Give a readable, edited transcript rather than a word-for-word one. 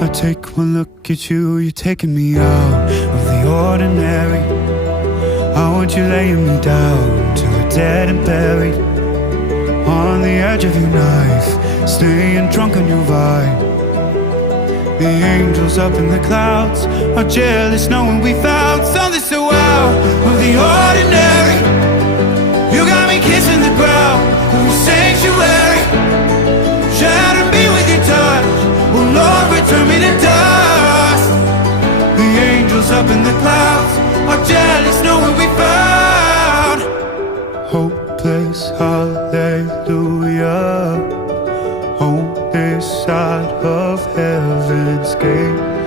I take one look at you, you're taking me out of the ordinary. I want you laying me down till we're dead and buried, on the edge of your knife, staying drunk on your vine. The angels up in the clouds are jealous knowing we found something so out of the ordinary. You got me kissing the ground of your sanctuary, shatter me with your touch, oh Lord, return me to dust. The angels up in the clouds are jealous knowing we found hopeless hallelujah on this side of heaven's gate.